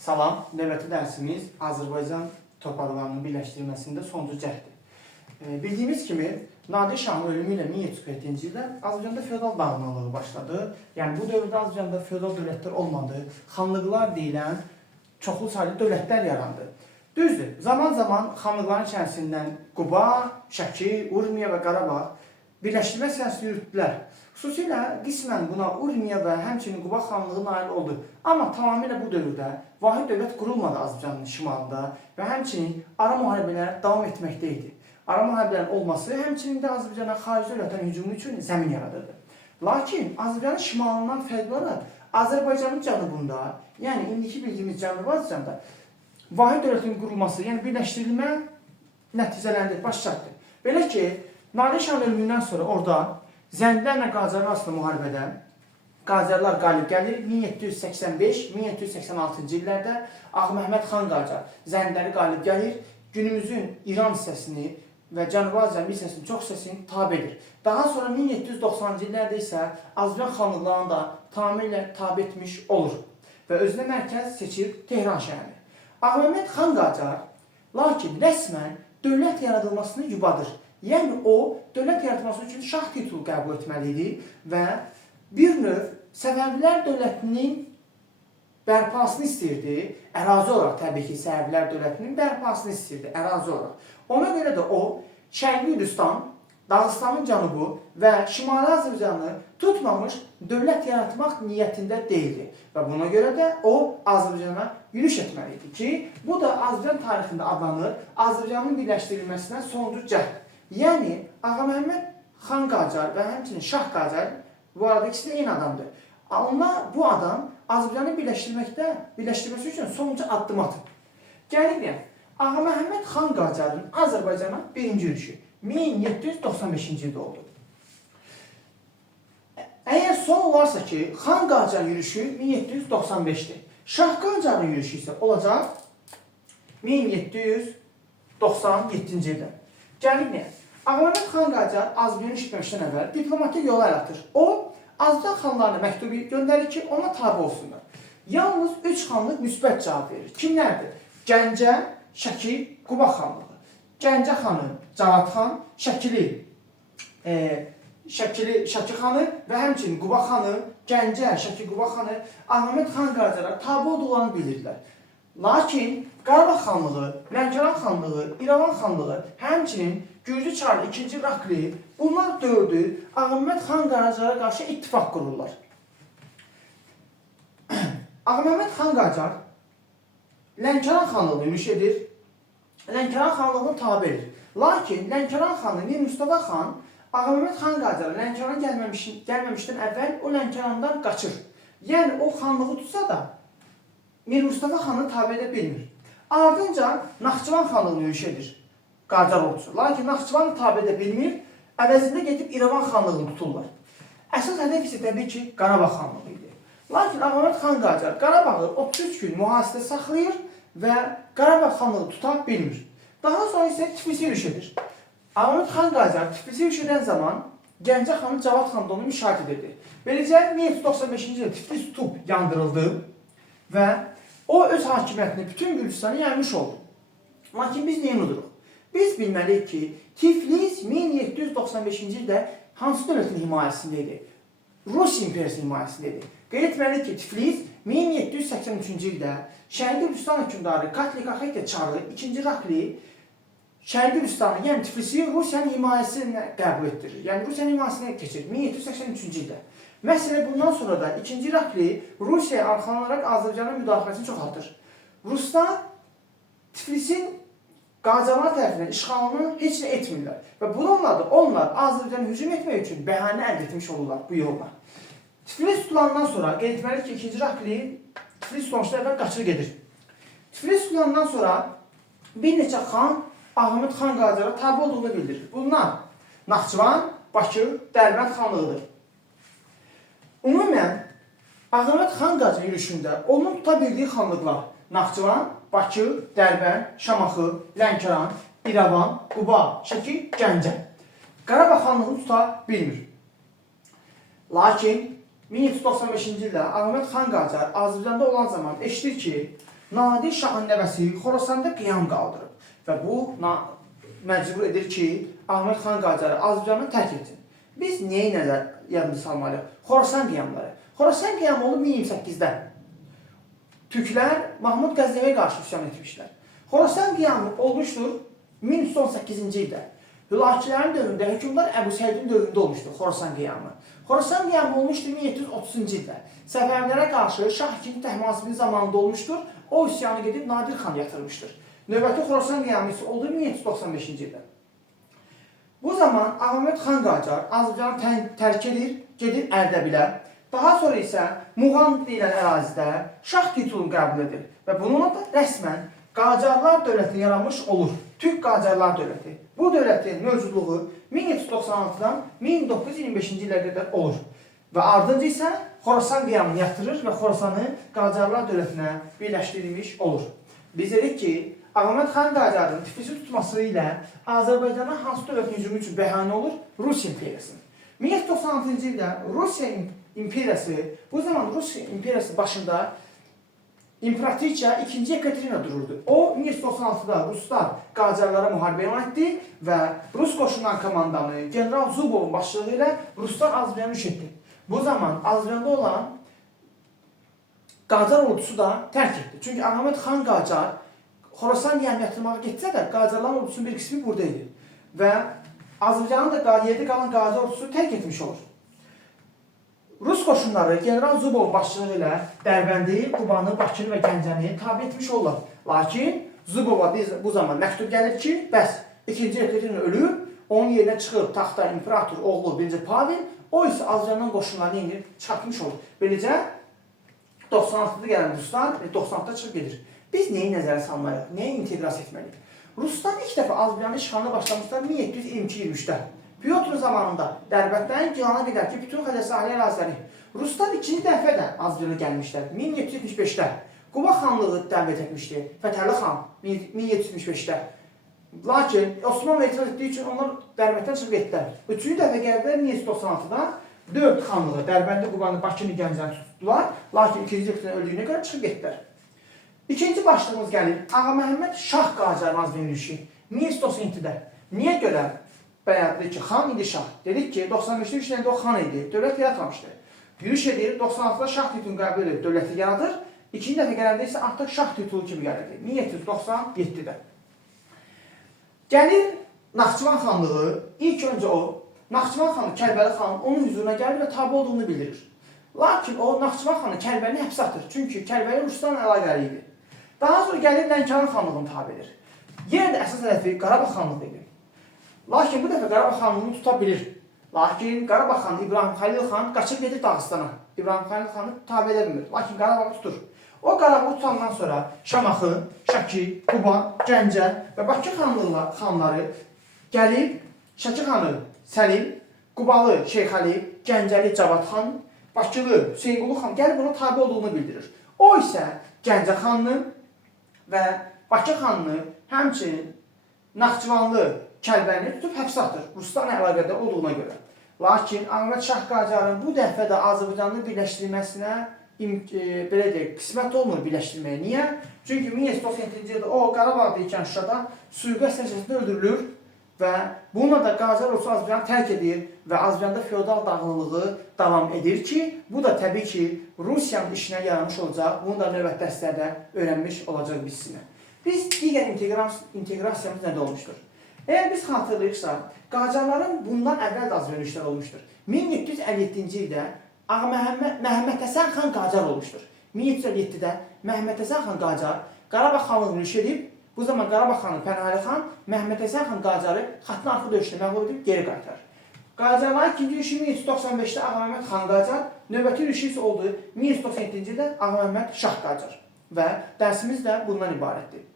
Salam, növbəti dərsimiz Azərbaycan torpaqlarının birləşdirilməsində sonuncu cəhddir. Bildiyimiz kimi, Nadir Şahın ölümü ilə 1747-ci ildə Azərbaycanda feodal dağılmalığı başladı. Yəni, bu dövrdə Azərbaycanda feodal dövlətlər olmadı, xanlıqlar deyilən çoxlu saylı dövlətlər yarandı. Düzdür, zaman-zaman xanlıqların içərisindən Quba, Şəki, Urmiya və Qarabağ birləşdirmə siyasəti yürütdülər. Xüsusilə qismən buna Urmiya və həmçinin Quba xanlığı nail oldu. Amma tamamilə bu dövrdə vahid dövlət qurulmadı Azərbaycanın şimalında və həmçinin ara müharibələr davam etməkdə idi. Ara müharibələrin olması həmçinin də Azərbaycana xarici dövlətlərin hücumu üçün zəmin yaradırdı. Lakin Azərbaycanın şimalından fərqli olaraq Azərbaycanın cənubunda, yəni indiki bildiyimiz Cənubi Azərbaycanda vahid dövlətin qurulması, yəni birləşdirilmə nəticələndi, baş çatdı. Belə ki, Nadir Şahın ölümündən sonra orada Zəngilərlə Qacarlar arasında müharibədə Qacarlar qalib gəlir. 1785-1786-cı illərdə Ağa Məhəmməd Xan Qacar Zəngiləri qalib gəlir. Günümüzün İran hissəsini və Cənubi Azərbaycan hissəsinin çox hissəsini tabe edir. Daha sonra 1790-cı illərdə isə Azərbaycan xanlıqlarını da tamamilə tabe etmiş olur və özünə mərkəz seçir Tehran şəhərini. Ağa Məhəmməd Xan Qacar lakin rəsmən dövlət yaradılmasını yubadır. Yəni o, dövlət yaratması üçün şah titulu qəbul etməli idi və bir növ Səfəvilər dövlətinin bərpasını istəyirdi. Ərazi olaraq təbii ki, Səfəvilər dövlətinin bərpasını istəyirdi, ərazi olaraq. Ona görə də o, Şərqi Gürcüstan, Dağıstanın cənubu və Şimali Azərbaycanı tutmamış dövlət yaratmaq niyyətində deyildi. Və buna görə də o, Azərbaycana yürüş etməli idi ki, bu da Azərbaycan tarixində adlanır, Azərbaycanın birləşdirilməsinə sonuncu cəhd. Yəni, Ağa Məhəmməd Xan Qacar və həmçinin Şah Qacar, bu arada ikisi də eyni adamdır. Bu adam Azərbaycanı birləşdirməsi üçün sonuncu addım atıb. Gəlir yəni, Ağa Məhəmməd Xan Qacarın Azərbaycana birinci yürüyüşü 1795-ci ildə oldu. Əgər son olarsa ki, Xan Qacar yürüyüşü 1795-dir. Şah Qacarın yürüyüşü isə olacaq 1797-ci ildə. Gəlir yəni, Ağa Məhəmməd Xan Qacar Azərbaycanı işitməmişdən əvvəl diplomatik yolu əlatır. O, Azərbaycan xanlarına məktubu göndərir ki, ona tabi olsunlar. Yalnız 3 xanlıq müsbət cavab verir. Kimlərdir? Gəncə, Şəki, Quba xanlığı. Gəncə xanı Cavad xan, Şəki xanı və həmçinin Quba xanı, Gəncə, Şəki, Quba xanı Ağa Məhəmməd Xan Qacara tabi olduqlarını bildirdilər. Lakin Qarabağ xanlığı, Lənkəran xanlığı, İrəvan xanlığı, həmçinin Gürcü Çarlı 2-ci Irakli, bunlar dördü Ağa Məhəmməd Xan Qacara qarşı ittifaq qururlar. Ağa Məhəmməd Xan Qacar Lənkəran xanlığını yürüş edir, Lənkəran xanlığını tabi edir. Lakin Lənkəran xanı Mir Mustafa xan Ağa Məhəmməd Xan Qacara Lənkərana gəlməmişdən əvvəl o Lənkərandan qaçır. Yəni o xanlığı tutsa da Mir Mustafa xanı tabi edə bilmir. Ardınca Naxçıvan xanlığını yürüş edir Qacar ordusu. Lakin Naxçıvanı tabi edə bilmir, əvəzində gedib İrəvan xanlığını tuturlar. Əsas hədəf isə təbii ki, Qarabağ xanlığı idi. Lakin Ağa Məhəmməd Xan Qacar Qarabağı 33 gün mühasirədə saxlayır və Qarabağ xanlığı tuta bilmir. Daha sonra isə Tiflisə yürüş edir. Ağa Məhəmməd Xan Qacar Tiflisə yürüş edən zaman Gəncə xanı Cavad xan da onu müşahidə edirdi. Beləcə 1795-ci ildə Tiflis tutub yandırıldı və o öz hakimiyyətini bütün Gürcüstanı yaymış oldu. Lakin biz neyi unuduruq? Biz bilməliyik ki, Tiflis 1795-ci ildə hansı dövlətin himayəsində idi? Rus imperiyasının himayəsində idi. Qeyd etməliyik ki, Tiflis 1783-cü ildə Şərqi Gürcüstan hökmdarı Katli Çarlı 2-ci Irakli Şərqi Gürcüstanı, yəni Tiflisi Rusiyanın himayəsinə qəbul etdirir. Yəni Rusiyanın himayəsinə keçir 1783-cü ildə. Məsələ bundan sonra da 2-ci Irakli Rusiyaya arxalanaraq Azərbaycanın müdaxiləsini çoxaltır. Ruslar Tiflisin Qacarlar tərəfindən işğalını heç nə etmirlər. Və bununla da onlar Azərbaycanı hücum etmək üçün bəhanə əldə etmiş olurlar bu yolla. Tiflis tutulandan sonra, qeyd etməliyik ki, 2-ci Irakli Tiflis tutulmuşdan əvvəl qaçır gedir. Tiflis tutulandan sonra bir neçə xan Ağa Məhəmməd Xan Qacara tabi olduğunu bildirir. Bunlar Naxçıvan, Bakı, Dərbənd xanlığıdır. Ümumən, Ağa Məhəmməd Xan Qacar yürüyüşündə onun tuta bildiyi xanlıqlar Naxçıvan, Bakı, Dərbənd, Şamaxı, Lənkəran, İrəvan, Quba, Şəki, Gəncə. Qarabağ xanlığını tuta bilmir. Lakin 1795-ci ildə Ağa Məhəmməd Xan Qacar Azərbaycanda olan zaman eşidir ki, Nadir Şahın nəvəsi Xorasanda qiyam qaldırıb və bu məcbur edir ki, Ahmet xan Qacarı Azərbaycanı tərk etsin. Biz nəyi nəzər yadımıza salmalıyıq? Xorasan qiyamları. Xorasan qiyamı olub 1028-də. Türklər Mahmud Qəznəviyə qarşı üsyan etmişlər. Xorasan qiyamı olmuşdur 1318-ci ildə. Hülakilərin dövründə, hökmdar Əbu Səidin dövründə olmuşdur Xorasan qiyamı. Xorasan qiyamı olmuşdur 1730-cu ildə. Səfəvilərə qarşı Şah II Təhmasibin zamanında olmuşdur. O üsyanı gedib Nadir xan yatırmışdır. Növbəti Xorasan qiyamı isə oldu 1795-ci ildə. Bu zaman Ahmet xan Qacar Azərbaycanı tərk edir, gedib Ərdəbilə. Daha sonra isə Muğan deyilən ərazidə şah titulunu qəbul edir və bununla da rəsmən Qacarlar dövləti yaranmış olur. Türk Qacarlar dövləti. Bu dövlətin mövcudluğu 1796-dan 1925-ci ilə qədər olur. Və ardınca isə Xorasan qiyamını yatırır və Xorasanı Qacarlar dövlətinə birləşdirilmiş olur. Biz dedik ki, Ahmet xan Qacarın Tiflisi tutması ilə Azərbaycana hansı dövlət hücumu üçün bəhanə olur? Rus imperiyası. 1796-cı ildə Rusiya imperiyası, bu zaman Rus imperiyası başında İmperatriça 2. Yekaterina dururdu. O 1796-da Ruslar Qacarlara müharibə elan etdi və Rus qoşunların komandanı General Zubovun başçılığı ilə Ruslar Azərbaycanı yürüş etdi. Bu zaman Azərbaycanda olan Qacar ordusu da tərk etdi. Çünki Ahmet xan Qacar Xorasan qiyamı yatırmağa getsə də Qacarların ordusunun bir qismi burada idi. Və Azərbaycanın da yerdə qalan Qacar ordusu tərk etmiş olur. Rus qoşunları General Zubov başçılığı ilə Dərbəndi, Qubanı, Bakını və Gəncəni tabi etmiş olurlar. Lakin Zubova bu zaman məktub gəlir ki, bəs 2. Yekaterina ölüb, onun yerinə çıxıb taxta imperator oğlu 1. Pavel, o isə Azərbaycandan qoşunlarını indir, çatmış olur. Beləcə 96-da gələn Ruslar 96-da çıxıb gedir. Biz nəyi nəzərə salmalıyıq, nəyi inteqrasiya etməliyik? Ruslar ilk dəfə Azərbaycanın işğalına başlamışlar 1722-23-də. Pyotrun zamanında Dərbətdən Gilana qədər ki, bütün Xəzər sahili əraziləri. Ruslar ikinci dəfə də Azərbaycana gəlmişlər 1775-də. Quba xanlığı dəvət etmişdi, Fətəli xan 1775-də. Lakin Osmanlı etiraz etdiyi üçün onlar Dərbətdən çıxıb getdilər. Üçüncü dəfə gəldilər 1796-da 4 xanlığı, Dərbəndi, Qubanı, Bakını, Gəncəni tutdular. Lakin ikinci dəfə öldüyünə görə çıxıb getdilər. İkinci başlığımız gəlir. Ağa Məhəmməd Şah Qacar yürüyüşü 1797-də. Niyə görə? Bəyəndik ki, xan idi şah. Dedik ki, 95-də yürüyüşlərində o xan idi, dövlət yaratmamışdı. Yürüyüş edir, 96-da şah titulunu qəbul edir, dövləti yaradır. İkinci dəfə gələndə isə artıq şah titulu kimi gəlirdi, 1797-də. Gəlir Naxçıvan xanlığı, ilk öncə o, Naxçıvan xanı Kərbəli xan onun hüzuruna gəlir və tabi olduğunu bildirir. Lakin o, Naxçıvan xanı Kərbəlini həbsə atır, çünki Kərbəli Ruslarla əlaqəli idi. Daha sonra gəlir Lənkəran xanlığını tabi edir. Yenə də əsas hədəfi Qarabağ xanlığı idi. Lakin bu dəfə Qarabağ xanlığını tuta bilir. Lakin Qarabağ xanı İbrahim Xəlil xan qaçıb gedir Dağıstana. İbrahim Xəlil xanı tabi edə bilmir. Lakin Qarabağı tutur. O Qarabağı tutandan sonra Şamaxı, Şəki, Quba, Gəncə və Bakı xanları gəlib Şəki xanı Səlim, Qubalı Şeyxəli, Gəncəli Cavad xan, Bakılı Hüseynqulu xan gəlib ona tabi olduğunu bildirir. O isə Gəncə xanını və Bakı xanını, həmçinin Naxçıvanlı Kəlbəni tutub həbsə atır, Ruslarla əlaqədə olduğuna görə. Lakin Ahmet Şah Qacarın bu dəfə də Azərbaycanlı birləşdirilməsinə belə deyək, qismət olmur birləşdirməyə. Niyə? Çünki 1797-ci ildə o Qarabağda ikən Şuşada sui-qəsd nəticəsində öldürülür və bununla da Qacar ordusu Azərbaycanı tərk edir və Azərbaycanda feodal dağlılığı davam edir ki, bu da təbii ki, Rusiyanın işinə yaramış olacaq, bunu da növbəti dərslərdə öyrənmiş olacaq bizsinə. Biz digər inteqrasiyamız nədə olmuşdur? Eğer biz xatırlayırsa, Qacarların bundan əvvəl də az yürüyüşlər olmuşdur. 1757-ci ildə Ağa Məhəmməd Həsən xan Qacar olmuşdur. 1757-də Məhəmməd Həsən xan Qacar Qarabağ xanlığını yürüyüş edib, bu zaman Qarabağ xanı Pənahəli xan Məhəmməd Həsən xan Qacarı xatın arxı döyüşdə məğlub edib geri qaytarır. Qacarların ikinci yürüyüşü 1795-də Ağa Məhəmməd xan Qacar, növbəti yürüyüşü isə oldu 1797-ci ildə Ağa Məhəmməd Şah Qacar və dərsimiz də bundan ibarətdir.